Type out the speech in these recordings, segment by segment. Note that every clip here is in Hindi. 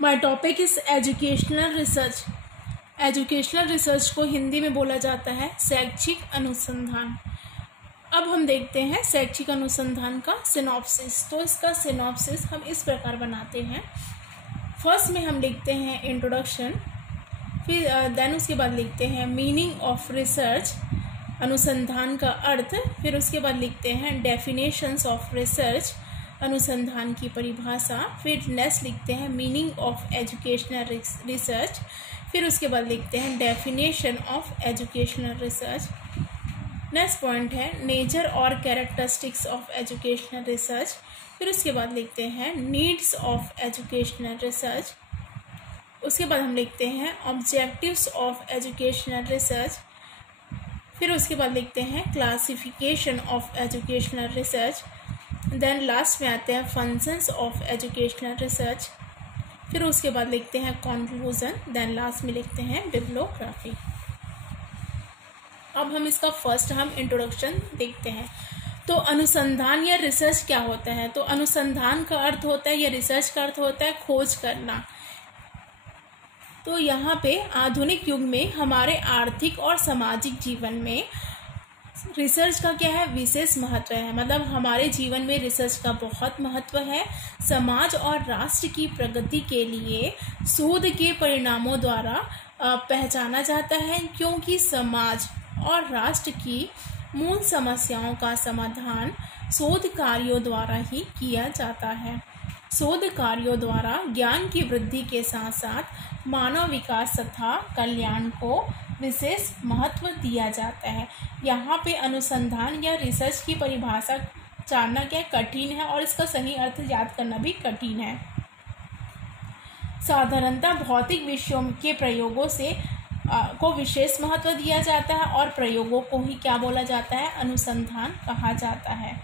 My topic is educational research. Educational research को हिंदी में बोला जाता है शैक्षिक अनुसंधान। अब हम देखते हैं शैक्षिक अनुसंधान का सिनॉप्सिस। तो इसका सिनॉप्सिस हम इस प्रकार बनाते हैं। फर्स्ट में हम लिखते हैं इंट्रोडक्शन, फिर देन उसके बाद लिखते हैं मीनिंग ऑफ रिसर्च, अनुसंधान का अर्थ, फिर उसके बाद लिखते हैं डेफिनेशंस ऑफ रिसर्च, अनुसंधान की परिभाषा, फिर नेक्स्ट लिखते हैं मीनिंग ऑफ एजुकेशनल रिसर्च, फिर उसके बाद लिखते हैं definition of educational research. Next point है नेचर और कैरेक्टरिस्टिक्स ऑफ एजुकेशनल रिसर्च, फिर उसके बाद लिखते हैं नीड्स ऑफ एजुकेशनल रिसर्च। उसके बाद हम लिखते हैं ऑब्जेक्टिव्स ऑफ एजुकेशनल रिसर्च, फिर उसके बाद लिखते हैं classification of educational research, then last में आते हैं फंक्शंस ऑफ एजुकेशनल रिसर्च, फिर उसके बाद लिखते हैं कंक्लूजन, देन लास्ट में लिखते हैं बिब्लियोग्राफी। अब हम इसका फर्स्ट इंट्रोडक्शन देखते हैं। तो अनुसंधान या रिसर्च क्या होता है? तो अनुसंधान का अर्थ होता है या रिसर्च का अर्थ होता है खोज करना। तो यहाँ पे आधुनिक युग में हमारे आर्थिक और सामाजिक जीवन में रिसर्च का क्या है, विशेष महत्व है। मतलब हमारे जीवन में रिसर्च का बहुत महत्व है। समाज और राष्ट्र की प्रगति के लिए शोध के परिणामों द्वारा पहचाना जाता है, क्योंकि समाज और राष्ट्र की मूल समस्याओं का समाधान शोध कार्यों द्वारा ही किया जाता है। शोध कार्यों द्वारा ज्ञान की वृद्धि के साथ साथ मानव विकास तथा कल्याण को विशेष महत्व दिया जाता है। यहाँ पे अनुसंधान या रिसर्च की परिभाषा जानना क्या कठिन है और इसका सही अर्थ याद करना भी कठिन है। साधारणतः भौतिक विषयों के प्रयोगों से को विशेष महत्व दिया जाता है और प्रयोगों को ही क्या बोला जाता है, अनुसंधान कहा जाता है।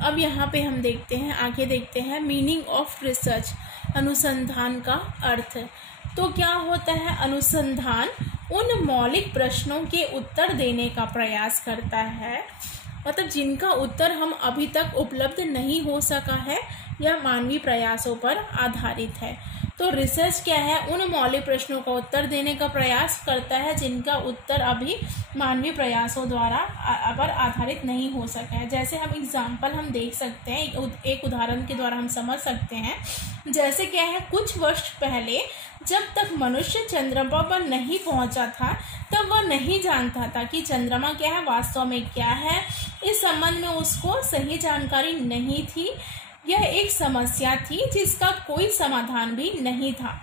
अब यहाँ पे हम देखते हैं, आगे देखते हैं मीनिंग ऑफ रिसर्च, अनुसंधान का अर्थ। तो क्या होता है, अनुसंधान उन मौलिक प्रश्नों के उत्तर देने का प्रयास करता है, मतलब जिनका उत्तर हम अभी तक उपलब्ध नहीं हो सका है या मानवीय प्रयासों पर आधारित है। तो रिसर्च क्या है, उन मौलिक प्रश्नों का उत्तर देने का प्रयास करता है जिनका उत्तर अभी मानवीय प्रयासों द्वारा पर आधारित नहीं हो सका है। जैसे हम देख सकते हैं, एक उदाहरण के द्वारा हम समझ सकते हैं। जैसे क्या है, कुछ वर्ष पहले जब तक मनुष्य चंद्रमा पर नहीं पहुंचा था तब वह नहीं जानता था कि चंद्रमा क्या है, वास्तव में क्या है। इस संबंध में उसको सही जानकारी नहीं थी। यह एक समस्या थी जिसका कोई समाधान भी नहीं था।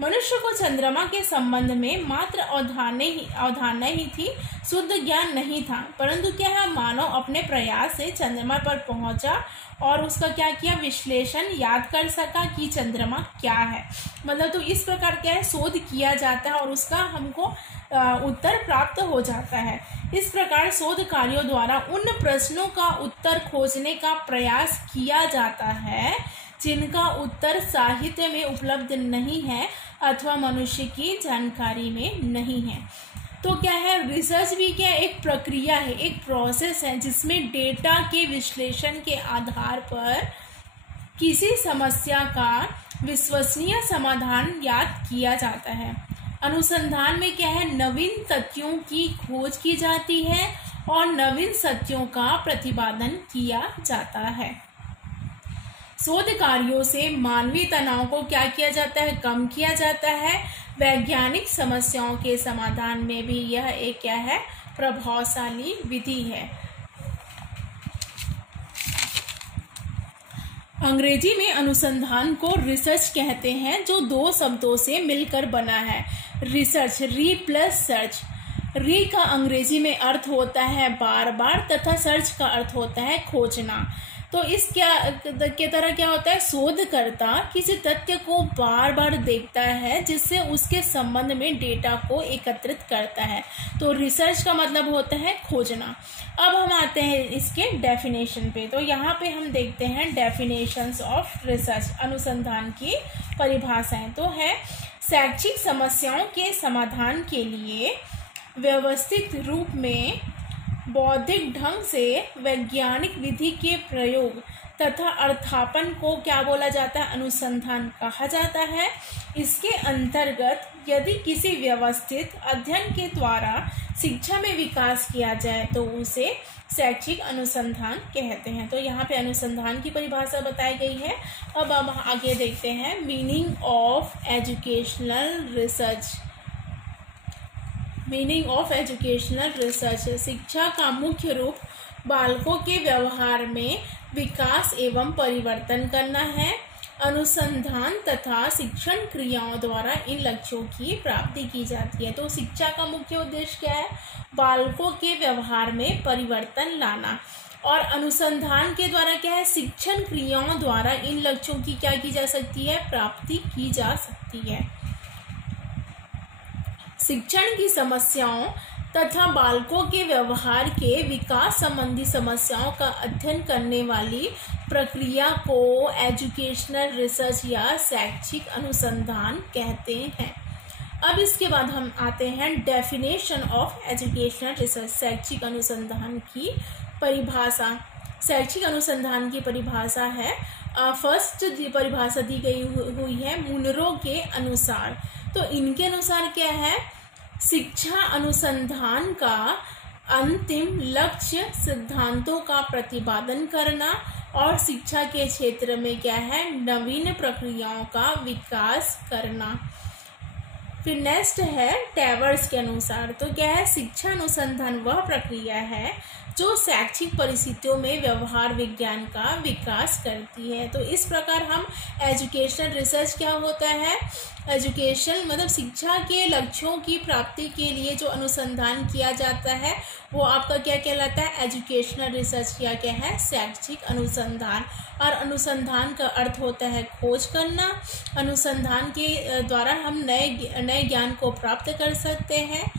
मनुष्य को चंद्रमा के संबंध में मात्र अवधारणा ही थी, शुद्ध ज्ञान नहीं था। परंतु क्या है, मानव अपने प्रयास से चंद्रमा पर पहुंचा और उसका क्या किया, विश्लेषण, याद कर सका कि चंद्रमा क्या है। मतलब तो इस प्रकार क्या है, शोध किया जाता है और उसका हमको उत्तर प्राप्त हो जाता है। इस प्रकार शोध कार्यों द्वारा उन प्रश्नों का उत्तर खोजने का प्रयास किया जाता है जिनका उत्तर साहित्य में उपलब्ध नहीं है अथवा मनुष्य की जानकारी में नहीं है। तो क्या है, रिसर्च भी क्या एक प्रक्रिया है, एक प्रोसेस है जिसमें डेटा के विश्लेषण के आधार पर किसी समस्या का विश्वसनीय समाधान याद किया जाता है। अनुसंधान में क्या है, नवीन तथ्यों की खोज की जाती है और नवीन सत्यों का प्रतिपादन किया जाता है। शोध कार्यों से मानवीय तनाव को क्या किया जाता है, कम किया जाता है। वैज्ञानिक समस्याओं के समाधान में भी यह एक क्या है, प्रभावशाली विधि है। अंग्रेजी में अनुसंधान को रिसर्च कहते हैं, जो दो शब्दों से मिलकर बना है। रिसर्च, री प्लस सर्च। री का अंग्रेजी में अर्थ होता है बार बार तथा सर्च का अर्थ होता है खोजना। तो इस के तरह क्या होता है, शोधकर्ता किसी तथ्य को बार बार देखता है जिससे उसके संबंध में डेटा को एकत्रित करता है। तो रिसर्च का मतलब होता है खोजना। अब हम आते हैं इसके डेफिनेशन पे। तो यहाँ पे हम देखते हैं डेफिनेशंस ऑफ रिसर्च, अनुसंधान की परिभाषाएं। तो है शैक्षिक समस्याओं के समाधान के लिए व्यवस्थित रूप में बौद्धिक ढंग से वैज्ञानिक विधि के प्रयोग तथा अर्थापन को क्या बोला जाता है, अनुसंधान कहा जाता है। इसके अंतर्गत यदि किसी व्यवस्थित अध्ययन के द्वारा शिक्षा में विकास किया जाए तो उसे शैक्षिक अनुसंधान कहते हैं। तो यहाँ पे अनुसंधान की परिभाषा बताई गई है। अब हम आगे देखते हैं meaning of educational research. Meaning of educational research, शिक्षा का मुख्य रूप बालकों के व्यवहार में विकास एवं परिवर्तन करना है। अनुसंधान तथा शिक्षण क्रियाओं द्वारा इन लक्ष्यों की प्राप्ति की जाती है। तो शिक्षा का मुख्य उद्देश्य क्या है, बालकों के व्यवहार में परिवर्तन लाना, और अनुसंधान के द्वारा क्या है, शिक्षण क्रियाओं द्वारा इन लक्ष्यों की क्या की जा सकती है, प्राप्ति की जा सकती है। शिक्षण की समस्याओं तथा बालकों के व्यवहार के विकास संबंधी समस्याओं का अध्ययन करने वाली प्रक्रिया को एजुकेशनल रिसर्च या शैक्षिक अनुसंधान कहते हैं। अब इसके बाद हम आते हैं डेफिनेशन ऑफ एजुकेशनल रिसर्च, शैक्षिक अनुसंधान की परिभाषा। शैक्षिक अनुसंधान की परिभाषा है, फर्स्ट परिभाषा दी गई हुई है मुनरो के अनुसार। तो इनके अनुसार क्या है, शिक्षा अनुसंधान का अंतिम लक्ष्य सिद्धांतों का प्रतिपादन करना और शिक्षा के क्षेत्र में क्या है, नवीन प्रक्रियाओं का विकास करना। फिर नेक्स्ट है टेवर्स के अनुसार। तो क्या है, शिक्षा अनुसंधान वह प्रक्रिया है जो शैक्षिक परिस्थितियों में व्यवहार विज्ञान का विकास करती है। तो इस प्रकार हम एजुकेशनल रिसर्च क्या होता है, एजुकेशन मतलब शिक्षा के लक्ष्यों की प्राप्ति के लिए जो अनुसंधान किया जाता है वो आपका क्या कहलाता है, एजुकेशनल रिसर्च या क्या है, शैक्षिक अनुसंधान। और अनुसंधान का अर्थ होता है खोज करना। अनुसंधान के द्वारा हम नए ज्ञान को प्राप्त कर सकते हैं।